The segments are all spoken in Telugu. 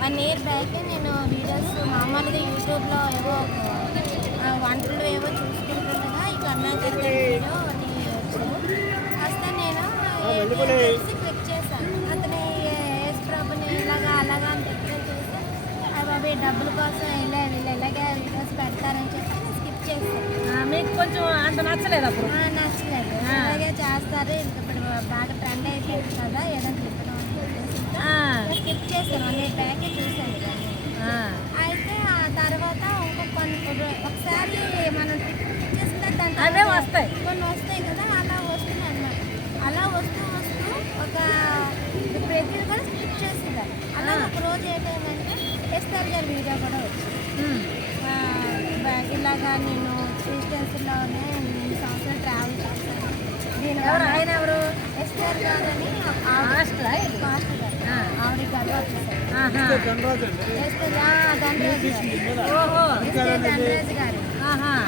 వన్ ఇయర్ బ్యాక్ నేను వీడియోస్ మామూలుగా యూట్యూబ్లో ఏవో ఆ, వంటలు ఏవో చూసుకుంటుండగా ఈ కర్ణాటక వీడియో ఒకటి కాస్త నేను తెలిసి క్లిక్ చేశాను అతని ఏజ్ ప్రభుని ఇలాగా అలాగా అని చేసి అవి బాబు డబ్బుల కోసం ఇలా వీళ్ళు ఇలాగే వీడియోస్ పెడతారని చెప్పి స్కిప్ చేశాను మీకు కొంచెం అంత నచ్చలేదు అప్పుడు? నచ్చలేదు. అలాగే చేస్తారు. ఇంక ఇప్పుడు బాగా ట్రెండ్ అయిపోయింది కదా ఏదైనా తిప్పడం అని చెప్పేసి ఇంకా ఆ, స్కిప్ చేశాను ఇయర్ బ్యాకే చూశాను. అయితే ఆ తర్వాత ఇంకో కొన్ని రో- ఒకసారి మనం అవే తర్వాత వస్తాయి. కొన్ని వస్తాయి కదా అలా వస్తున్నాయి అన్నమాట అలా వస్తూ వస్తూ ఒక ప్రతి కూడా స్కిప్ చేసేదాన్ని అలా. ఒక రోజు ఏంటంటే ఎస్ఆర్ గారి వీడియో కూడా వచ్చింది. ఇలాగా నేను క్రిస్టియన్స్లోనే ఎనిమిది సంవత్సరాలు ట్రావెల్ చేస్తాను దీని ఎవరు? ఆయన ఎవరు? ఎస్ఆర్ గారు అని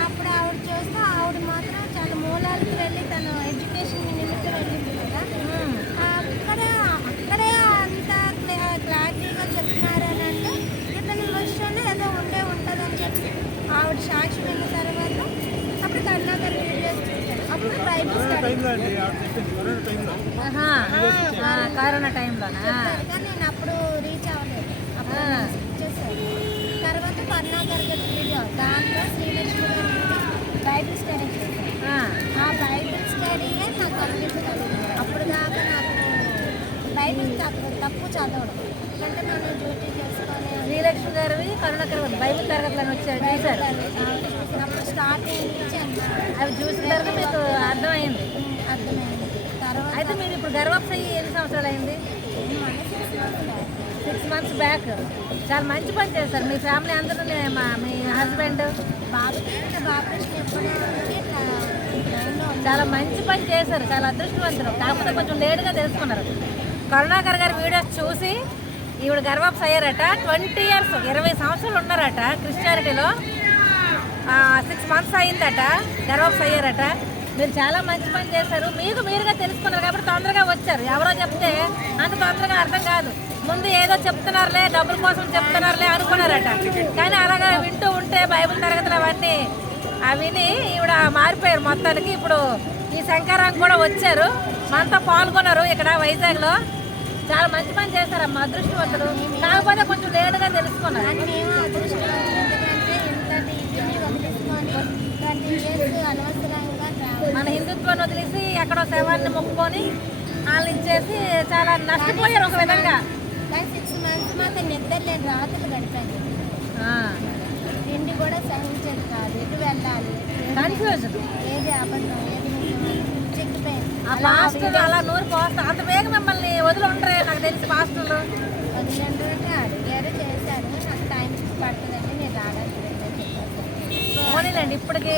అప్పుడు ఆవిడ చూస్తే ఆవిడ మాత్రం చాలా మూలాలకు వెళ్ళి తను ఎడ్యుకేషన్ నిమిత్తం వెళ్ళింది కదా. అక్కడ అక్కడే అంత క్లా- క్లారిటీగా చెప్తున్నారు అని అంటే ఇతని విషయంలో ఏదో ఉండే ఉంటుందని చెప్పి ఆవిడ సాక్షి విన్న తర్వాత అప్పుడు కర్ణాకర్ వీడియోస్ చూశాను అప్పుడు బైబిల్ కరోనా టైంలోనా? నేను అప్పుడు రీచ్ అవ్వలేదు. తర్వాత కర్ణాకర్ గారి వీడియో దాంట్లో శ్రీలక్ష్మి బైబిల్ స్టడీ ఆ, బైబిల్ స్టడీయే నాకు కనిపించగలిగింది అప్పుడు దాకా నాకు బైబిల్ తప్పు తప్పు చదవడం. అంటే మనం డ్యూటీ చేసుకొని శ్రీలక్ష్మి గారివి కరుణాకర్ గారు బైబిల్ తరగతులను వచ్చారు చూశారు అప్పుడు స్టార్టింగ్ నుంచి. అవి చూసిన తర్వాత మీకు అర్థమైంది. అర్థమైంది. అయితే మీరు ఇప్పుడు గర్వప్స్ అయ్యి ఎన్ని సంవత్సరాలు అయింది? సిక్స్ మంత్స్ బ్యాక్ చాలా మంచి పని చేస్తారు మీ ఫ్యామిలీ అందరూ మా మీ హస్బెండ్ చాలా మంచి పని చేశారు. చాలా అదృష్టవంతులు. కాకపోతే కొంచెం లేటుగా తెలుసుకున్నారు. కరుణాకర్ గారి వీడియోస్ చూసి ఈవిడ గర్వాప్స్ అయ్యారట ట్వంటీ ఇయర్స్ ఇరవై సంవత్సరాలు ఉన్నారట క్రిస్టియానిటీలో సిక్స్ మంత్స్ అయిందట గర్వాప్స్ అయ్యారట మీరు చాలా మంచి పని చేశారు. మీకు మీరుగా తెలుసుకున్నారు కాబట్టి తొందరగా వచ్చారు. ఎవరో చెప్తే అంత తొందరగా అర్థం కాదు. ముందు ఏదో చెప్తున్నారులే డబ్బుల కోసం చెప్తున్నారులే అనుకున్నారట. కానీ అలాగా వింటూ ఉంటే బైబిల్ తరగతులు అవన్నీ అవి విని ఈవిడ మారిపోయారు మొత్తానికి. ఇప్పుడు ఈ శంకరం కూడా వచ్చారు. మనతో పాల్గొన్నారు ఇక్కడ వైజాగ్లో. చాలా మంచి పని చేశారమ్మా అదృష్టవంతులు. కాకపోతే కొంచెం లేటుగా తెలుసుకున్నారు. మన హిందుత్వాన్ని వదిలేసి ఎక్కడో శవాన్ని మొక్కుకొని వాళ్ళని ఇచ్చేసి చాలా నష్టపోయారు ఒక విధంగా. సిక్స్ మంత్స్ మాత్రం నిద్ర లేని రాత్రులు గడిపాను. ఆ, తిండి కూడా సహించేది కాదు. ఎటు వెళ్ళాలి? కన్ఫ్యూజన్ ఏది అబద్ధం ఏది చెక్కిపోయింది ఆ అలా నూరు పోస్తా అంత వేగం మిమ్మల్ని వదిలి ఉండరే నాకు తెలిసి పాస్టర్లు. వదిలింటే అడిగారు చేశారు. అండ్. పోనీలేండి ఇప్పటికి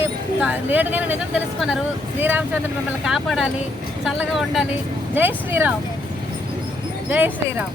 లేటుగానే నిజం తెలుసుకున్నారు. శ్రీరామచంద్రుడు మిమ్మల్ని కాపాడాలి చల్లగా ఉండాలి. జై శ్రీరామ్. జై శ్రీరామ్.